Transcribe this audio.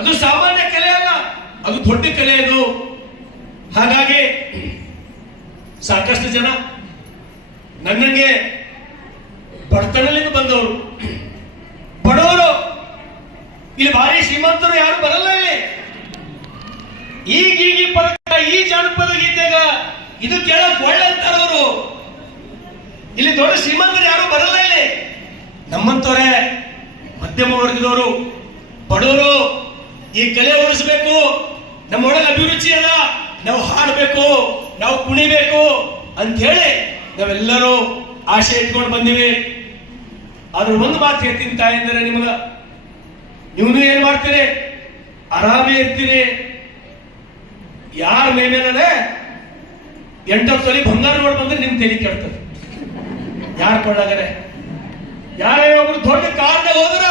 ಅದು ಸಾಮಾನ್ಯ ಕಲೆ ಅಲ್ಲ, ಅದು ದೊಡ್ಡ ಕಲೆ ಅದು. ಹಾಗಾಗಿ ಸಾಕಷ್ಟು ಜನ ನನ್ನಂಗೆ ಬಡತನದಿಂದ ಬಂದವರು, ಬಡವರು, ಇಲ್ಲಿ ಭಾರಿ ಶ್ರೀಮಂತರು ಯಾರು ಬರಲ್ಲ. ಇಲ್ಲಿ ಈಗ ಪರಕ ಈ ಜಾನಪದ ಗೀತೆಗ ಇದು ಕೇಳಕ್ ಒಳ್ಳೆ ಅಂತಾರವರು. ಇಲ್ಲಿ ದೊಡ್ಡ ಶ್ರೀಮಂತರು ಯಾರು ಬರಲ್ಲ. ಇಲ್ಲಿ ನಮ್ಮಂತವರೇ ಮಧ್ಯಮ ವರ್ಗದವರು, ಬಡವರು ಈ ಕಲೆ ಉಳಿಸ್ಬೇಕು, ನಮ್ಮೊಳಗೆ ಅಭಿರುಚಿ ಅದ, ನಾವು ಹಾಡಬೇಕು, ನಾವು ಕುಣಿಬೇಕು ಅಂತ ಹೇಳಿ ನಾವೆಲ್ಲರೂ ಆಸೆ ಇಟ್ಕೊಂಡು ಬಂದಿವಿ. ಆದ್ರೆ ಒಂದು ಮಾತು ಹೇಳ್ತೀನಿ ತಾಯಂದ್ರೆ, ನಿಮಗ ನೀವು ಏನ್ ಮಾಡ್ತೀರಿ, ಆರಾಮೇ ಇರ್ತೀರಿ. ಯಾರ ಮೇಲೆ 8 ತೊಲಿ ಬಂಗಾರ ನೋಡಿ ಬಂದ್ರೆ ನಿಮ್ ತಲೆ ಕೆಡ್ತದೆ. ಯಾರು ಕೊಳ್ಳಾಗರೆ, ಯಾರೇ ಒಬ್ರು ದೊಡ್ಡ ಕಾರ್ನಾಗ ಹೋದ್ರ